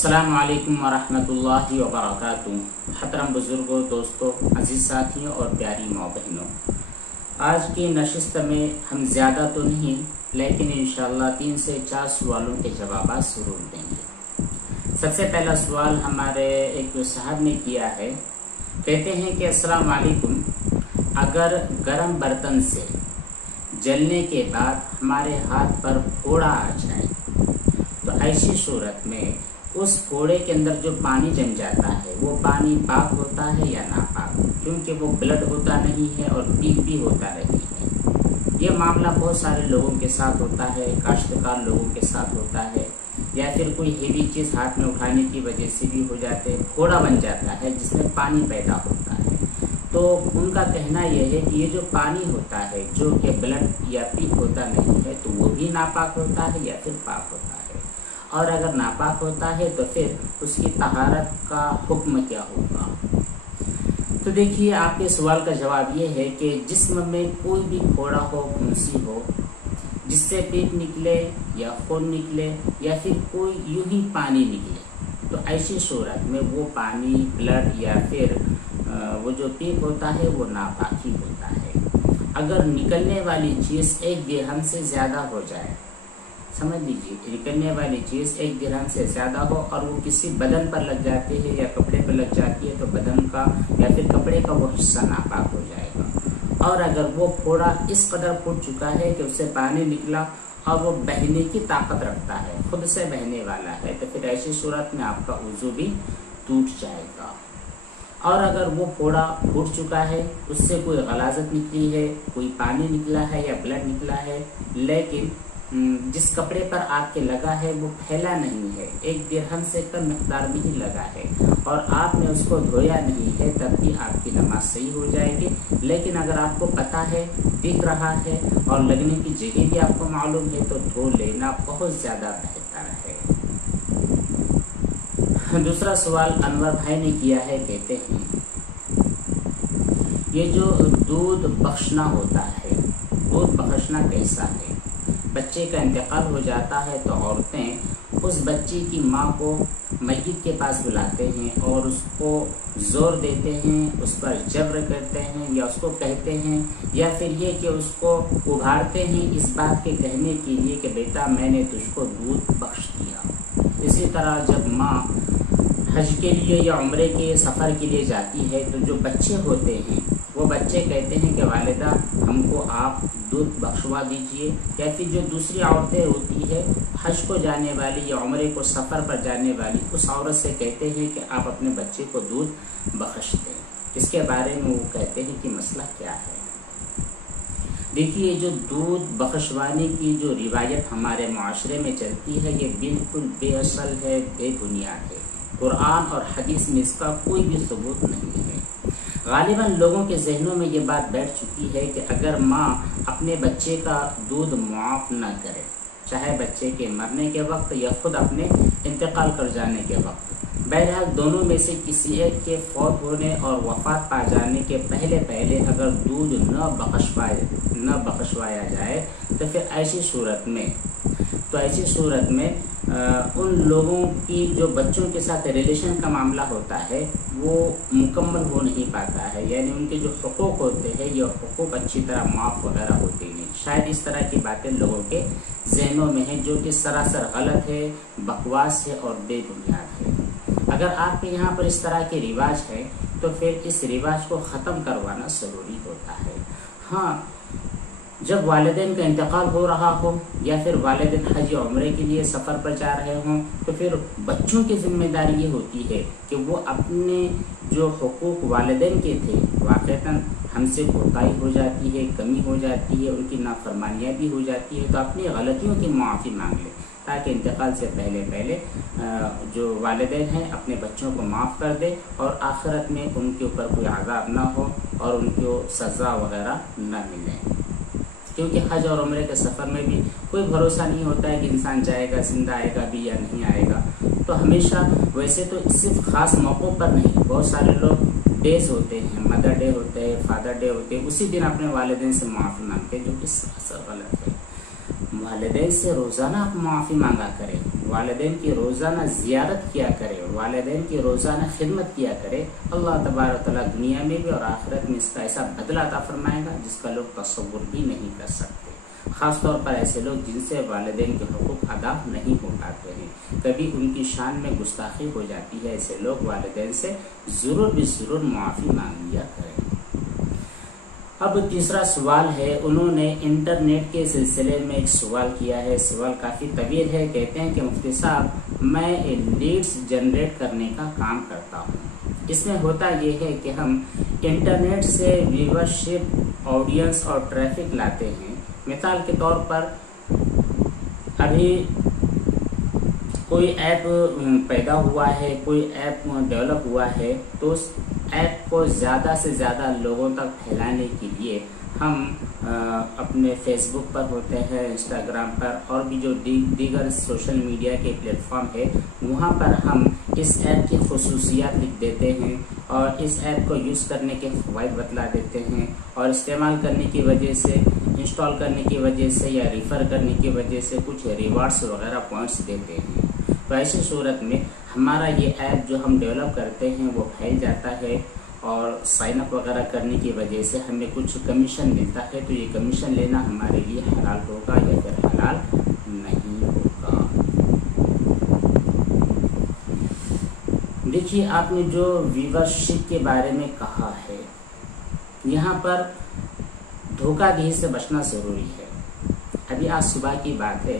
अस्सलामु अलैकुम वरहमतुल्लाहि वबरकातुहू। मोहतरम बुजुर्गों, दोस्तों, अजीज साथियों और प्यारी माँ बहनों, आज की नशिस्त में हम ज़्यादा तो नहीं लेकिन इंशाअल्लाह 3 से 4 सवालों के जवाब ज़रूर देंगे। सबसे पहला सवाल हमारे एक साहब ने किया है। कहते हैं कि अस्सलामु अलैकुम, अगर गर्म बर्तन से जलने के बाद हमारे हाथ पर फोड़ा आ जाए तो ऐसी सूरत में उस फोड़े के अंदर जो पानी जम जाता है वो पानी पाक होता है या नापाक, क्योंकि वो ब्लड होता नहीं है और पीक भी होता नहीं है। ये मामला बहुत सारे लोगों के साथ होता है, काश्तकार लोगों के साथ होता है, या फिर कोई हेवी चीज़ हाथ में उठाने की वजह से भी हो जाते हैं, फोड़ा बन जाता है जिसमें पानी पैदा होता है। तो उनका कहना यह है कि ये जो पानी होता है जो कि ब्लड या पीक होता नहीं है तो वो भी नापाक होता है या फिर पाक होता है, और अगर नापाक होता है तो फिर उसकी तहारत का हुक्म क्या होगा। तो देखिए, आपके सवाल का जवाब ये है कि जिस्म में कोई भी फोड़ा हो, फुंसी हो, जिससे पीप निकले या खून निकले या फिर कोई यूं ही पानी निकले, तो ऐसी सूरत में वो पानी, ब्लड या फिर वो जो पीप होता है वो नापाक ही होता है। अगर निकलने वाली चीज़ 1 दिरहम से ज़्यादा हो जाए, समझ लीजिए, निकलने वाली चीज़ 1 दिरहम से ज़्यादा हो और वो किसी बदन पर लग जाती है या कपड़े पर लग जाती है तो बदन का या फिर कपड़े का वो हिस्सा नापाक हो जाएगा। और अगर वो फोड़ा इस कदर फूट चुका है कि उससे पानी निकला और वो बहने की ताकत रखता है, खुद से बहने वाला है, तो फिर ऐसी सूरत में आपका वुज़ू भी टूट जाएगा। और अगर वो फोड़ा फूट चुका है, उससे कोई गलाजत निकली है, कोई पानी निकला है या ब्लड निकला है, लेकिन जिस कपड़े पर आपके लगा है वो फैला नहीं है, 1 दिरहम से कम मिक़दार में ही लगा है और आपने उसको धोया नहीं है, तब भी आपकी नमाज सही हो जाएगी। लेकिन अगर आपको पता है, दिख रहा है और लगने की जगह भी आपको मालूम है तो धो लेना बहुत ज़्यादा बेहतर है। दूसरा सवाल अनवर भाई ने किया है। कहते हैं ये जो दूध बख्शना होता है, दूध बख्शना कैसा है? बच्चे का इंतकाल हो जाता है तो औरतें उस बच्चे की माँ को मस्जिद के पास बुलाते हैं और उसको जोर देते हैं, उस पर जबर करते हैं या उसको कहते हैं, या फिर ये कि उसको उभारते हैं इस बात के कहने के लिए कि बेटा मैंने तुझको दूध बख्श दिया। इसी तरह जब माँ हज के लिए या उम्रे के सफ़र के लिए जाती है तो जो बच्चे होते हैं वो बच्चे कहते हैं कि वालिदा हमको आप दूध बख्शवा दीजिए, या फिर जो दूसरी औरतें होती है हज को जाने वाली या उम्रे को सफ़र पर जाने वाली, उस औरत से कहते हैं कि आप अपने बच्चे को दूध बख्श दें। इसके बारे में वो कहते हैं कि मसला क्या है। देखिए, जो दूध बख्शवाने की जो रिवायत हमारे माशरे में चलती है ये बिल्कुल बेअसल है, बेबुनियाद है। कुरान और हदीस में इसका कोई भी सबूत नहीं है। गालिबन लोगों के जहनों में ये बात बैठ चुकी है कि अगर माँ अपने बच्चे का दूध मुआफ़ न करे, चाहे बच्चे के मरने के वक्त या खुद अपने इंतकाल कर जाने के वक्त, बहरहाल दोनों में से किसी एक के फौत होने और वफात पा जाने के पहले पहले अगर दूध न बख्शवाया जाए तो फिर ऐसी सूरत में उन लोगों की जो बच्चों के साथ रिलेशन का मामला होता है वो मुकम्मल हो नहीं पाता है, यानी उनके जो हुकूक होते हैं ये हुकूक अच्छी तरह माफ़ वगैरह होते नहीं। शायद इस तरह की बातें लोगों के जहनों में हैं जो कि सरासर गलत है, बकवास है और बेबुनियाद है। अगर आपके यहाँ पर इस तरह के रिवाज है तो फिर इस रिवाज को ख़त्म करवाना ज़रूरी होता है। हाँ, जब वालिदैन का इंतकाल हो रहा हो या फिर वालिदैन हज या उम्रे के लिए सफ़र पर जा रहे हों तो फिर बच्चों की जिम्मेदारी ये होती है कि वो अपने जो हुकूक वालिदैन के थे, वाक़तन हमसे कोताही हो जाती है, कमी हो जाती है, उनकी नाफरमानियाँ भी हो जाती है, तो अपनी गलतियों की माफ़ी मांग ले ताकि इंतकाल से पहले जो वालिदैन हैं अपने बच्चों को माफ़ कर दे और आखिरत में उनके ऊपर कोई अज़ाब ना हो और उनको सज़ा वगैरह न मिले। क्योंकि हज और उम्रे के सफ़र में भी कोई भरोसा नहीं होता है कि इंसान जाएगा, जिंदा आएगा भी या नहीं आएगा। तो हमेशा, वैसे तो सिर्फ ख़ास मौक़ों पर नहीं, बहुत सारे लोग डेज होते हैं, मदर डे होते हैं, फादर डे होते हैं, उसी दिन अपने वालिदैन से माफ़ी मांगते हैं, जो कि सरासर गलत है। वालिदैन से रोज़ाना आप माफ़ी मांगा करें, والدین کی روزانہ زیارت کیا کرے، والدین کی روزانہ خدمت کیا کرے، اللہ تبارک و تعالیٰ دنیا میں بھی اور آخرت میں اس کا ایسا بدلہ عطا فرمائے گا جس کا لوگ تصور بھی نہیں کر سکتے۔ خاص طور پر ایسے لوگ جن سے والدین کے حقوق ادا نہیں ہو پاتے ہیں، کبھی ان کی شان میں گستاخی ہو جاتی ہے، ایسے لوگ والدین سے ضرور بھی ضرور معافی مانگ لیا کریں۔ اب تیسرا سوال ہے، انہوں نے انٹرنیٹ کے سلسلے میں ایک سوال کیا ہے، سوال کافی طویل ہے۔ کہتے ہیں کہ مفتی صاحب میں لیڈز جنریٹ کرنے کا کام کرتا ہوں، اس میں ہوتا یہ ہے کہ ہم انٹرنیٹ سے ویورشپ، آڈینس اور ٹریفک لاتے ہیں۔ مثال کے طور پر ابھی کوئی ایپ پیدا ہوا ہے، کوئی ایپ ڈیولپ ہوا ہے، تو اس ایپ کو زیادہ سے زیادہ لوگوں تک پھیلانے کے لیے ہم اپنے فیس بک پر ہوتے ہیں، انسٹاگرام پر اور بھی جو دیگر سوشل میڈیا کے پلیٹ فارم ہے، وہاں پر ہم اس ایپ کی خصوصیات لکھ دیتے ہیں اور اس ایپ کو یوز کرنے کے فوائد بتلا دیتے ہیں، اور استعمال کرنے کی وجہ سے، انسٹال کرنے کی وجہ سے یا ریفر کرنے کی وجہ سے کچھ ریوارڈز وغیرہ پوائنٹس دیتے ہیں۔ تو ایسی صورت میں ہمارا یہ ایپ جو ہم ڈیولپ کرتے ہیں وہ پھیل جاتا ہے، اور سائن اپ وغیرہ کرنے کی وجہ سے ہمیں کچھ کمیشن ملتا ہے، تو یہ کمیشن لینا ہمارے لیے حلال ہوگا یا پھر حلال نہیں ہوگا؟ دیکھیے، آپ نے جو ویورشپ کے بارے میں کہا ہے، یہاں پر دھوکہ دہی سے بچنا ضروری ہے۔ ابھی آج صبح کی بات ہے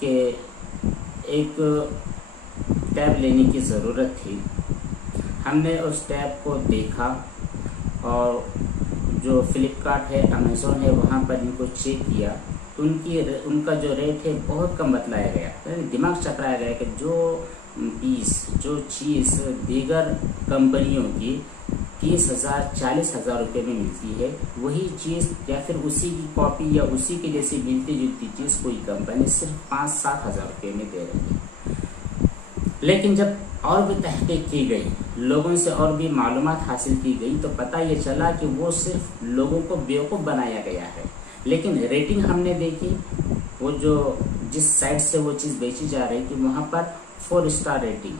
کہ ایک ٹیب لینے کی ضرورت تھی، ہم نے اس ٹیب کو دیکھا اور جو فلپکارٹ ہے، امیزون ہے، وہاں پر ان کو چیک کیا تو ان کا جو ریٹ ہے بہت کم بتلایا گیا۔ دماغ چکرایا گیا کہ جو چیز دیگر کمپنیوں کی 30,000 40,000 روپے میں ملتی ہے، وہی چیز یا پھر اسی کی کاپی یا اسی کے جیسی ملتی جلتی چیز کوئی کمپنی صرف 5-7 ہزار روپے میں دے رہی ہے۔ لیکن جب اور بھی تحقیق کی گئی، لوگوں سے اور بھی معلومات حاصل کی گئی، تو پتہ یہ چلا کہ وہ صرف لوگوں کو بیوقوف بنایا گیا ہے۔ لیکن ریٹنگ ہم نے دیکھی، وہ جو جس سائٹ سے وہ چیز بیچی جا رہی تھی وہاں پر 4 اسٹار ریٹنگ،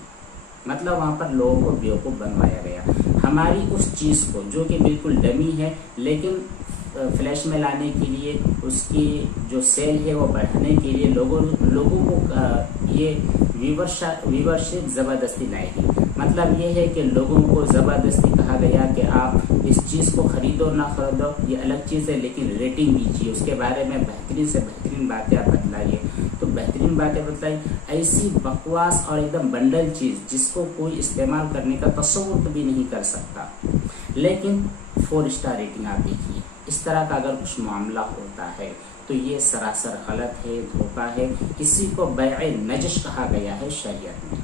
مطلب وہاں پر لوگوں کو بیوقوف بنوایا گیا۔ ہماری اس چیز کو جو کہ بالکل ڈمی ہے، لیکن فلیش میں لانے کے لیے، اس کی جو سیل ہے وہ بڑھانے کے لیے لوگوں کو یہ ویورشپ زبردستی لائے گی۔ مطلب یہ ہے کہ لوگوں کو زبردستی کہا گیا کہ آپ اس چیز کو خریدو نہ خریدو یہ الگ چیز ہے، لیکن ریٹنگ دیجیے، اس کے بارے میں بہترین سے بہترین باتیں آپ بتلائیے۔ تو بہترین باتیں بتلائی، ایسی بکواس اور ایک دم بنڈل چیز جس کو کوئی استعمال کرنے کا تصور بھی نہیں کر سکتا، لیکن 4 اسٹار ریٹنگ آپ دیکھیے۔ اس طرح کا اگر کچھ معاملہ ہوتا ہے تو یہ سراسر غلط ہے، دھوکہ ہے، اسی کو بیع نجش کہا گیا ہے شریعت میں۔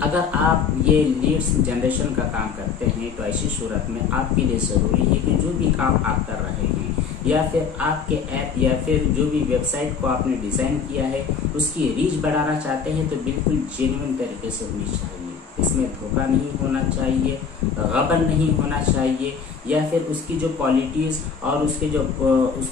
اگر آپ یہ لیڈز جنریشن کا کام کرتے ہیں تو ایسی صورت میں آپ کے لیے ضروری ہے کہ جو بھی کام آپ کر رہے ہیں یا پھر آپ کے ایپ یا پھر جو بھی ویب سائٹ کو آپ نے ڈیزائن کیا ہے اس کی ریچ بڑھانا چاہتے ہیں تو بالکل جینوئن طریقے سے ہونی چاہیے، اس میں دھوکہ نہیں ہونا چاہیے، غبن نہیں ہونا چاہیے، یا پھر اس کی جو کوالٹیز اور اس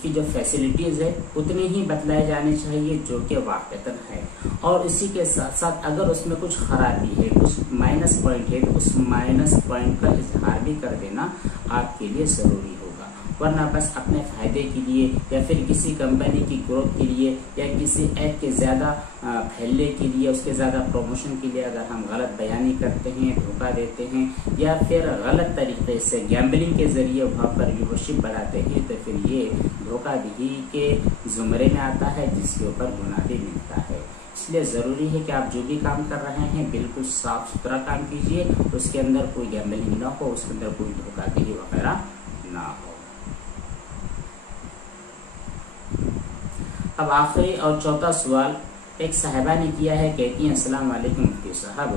کی جو فیسلٹیز ہے اتنے ہی بتلائے جانے چاہیے جو کہ واقعتاً ہے، اور اسی کے ساتھ ساتھ اگر اس میں کچھ خرابی ہے، کچھ مائنس پوائنٹ ہے تو اس مائنس پوائنٹ کا اظہار بھی کر دینا آپ کے لیے ضروری ہوگا، ورنہ بس اپنے فائدے کے لیے یا پھر کسی کمپنی کی گروتھ کے لیے یا کسی ایپ کے زیادہ پھیلنے کے لیے، اس کے زیادہ پروموشن کے لیے اگر ہم غلط بیانی کرتے ہیں، دھوکہ دیتے ہیں یا پھر غلط طریقے سے گیمبلنگ کے ذریعے وہاں پر ویورشپ بڑھاتے ہیں تو پھر یہ دھوکہ دہی کے زمرے میں آتا ہے جس کے اوپر گناہ بھی ملتا ہے۔ اس لیے ضروری ہے کہ آپ جو بھی کام کر رہے ہیں بالکل صاف ستھرا کام کیجیے، اس کے اندر کوئی گیمبلنگ نہ ہو، اس کے اندر کوئی دھوکہ دہی وغیرہ نہ ہو۔ اب آخری اور چوتھا سوال ایک صاحبہ نے کیا ہے، کہتی ہیں السلام علیکم مفتی صاحب،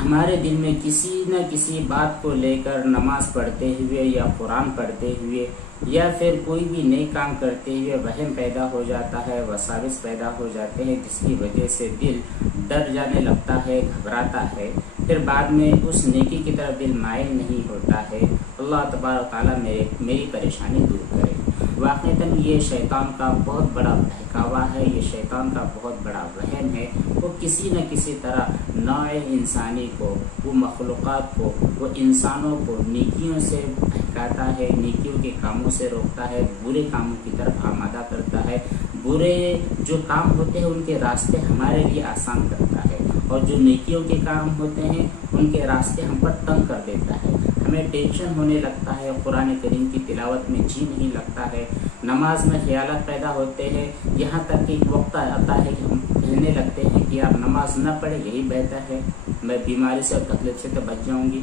ہمارے دل میں کسی نہ کسی بات کو لے کر نماز پڑھتے ہوئے یا قرآن پڑھتے ہوئے یا پھر کوئی بھی نئے کام کرتے ہوئے وہم پیدا ہو جاتا ہے، وساوس پیدا ہو جاتے ہیں جس کی وجہ سے دل ڈر جانے لگتا ہے، گھبراتا ہے، پھر بعد میں اس نیکی کی طرف دل مائل نہیں ہوتا ہے۔ اللہ تبارک و تعالیٰ میری پریشانی دور کرے۔ वाक़ईतन ये शैतान का बहुत बड़ा बहकावा है, ये शैतान का बहुत बड़ा वहम है। वो किसी न किसी तरह नौए इंसानी को, वो मखलूक़ात को, वो इंसानों को नेकियों से बहकाता है, नेकियों के कामों से रोकता है, बुरे कामों की तरफ आमादा करता है। बुरे जो काम होते हैं उनके रास्ते हमारे लिए आसान करता है, और जो नेकियों के काम होते हैं उनके रास्ते हम पर तंग कर देता है। हमें टेंशन होने लगता है, कुरान करीम की तिलावत में जी नहीं लगता है, नमाज में ख्यालात पैदा होते हैं, यहाँ तक कि एक वक्त आता है कि हम कहने लगते हैं कि यार नमाज न पढ़े यही बेहतर है, मैं बीमारी से और तकलीफ से तो बच जाऊंगी।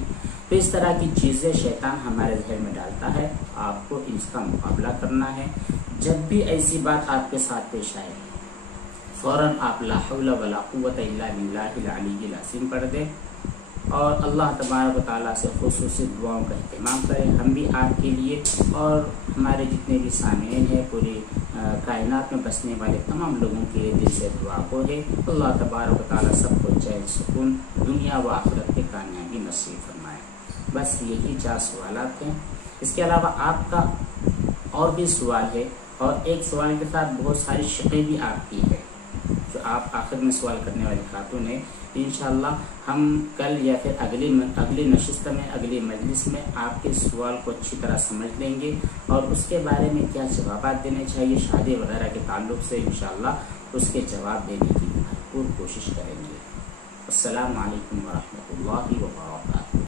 तो इस तरह की चीज़ें शैतान हमारे ज़हन में डालता है। आपको इसका मुकाबला करना है। जब भी ऐसी बात आपके साथ पेश आए, फौरन आप ला हौला वला कुव्वता इल्ला बिल्लाहिल अलीय्यिल अज़ीम पढ़ दें और अल्लाह तबारक व तआला से खुसूसी दुआओं का एहतमाम करें। हम भी आपके लिए और हमारे जितने भी सामीन हैं, पूरी कायनात में बसने वाले तमाम लोगों के लिए दिल से दुआ को है। अल्लाह तबारक व तआला सबको चैन सुकून दुनिया व आखिरत में कामयाबी नसीब फरमाए। बस यही 4 सवालात हैं। इसके अलावा आपका और भी सवाल है, और एक सवाल के साथ बहुत सारी शिक़ें भी आपकी है जो आप आखिर में सवाल करने वाली खातून है। इंशाअल्लाह हम कल या फिर अगली नशिस्त में, अगली मजलिस में आपके सवाल को अच्छी तरह समझ लेंगे और उसके बारे में क्या जवाब देने चाहिए शादी वगैरह के ताल्लुक से, इंशाअल्लाह उसके जवाब देने की भरपूर कोशिश करेंगे। अस्सलामु अलैकुम व रहमतुल्लाहि व बरकातहू।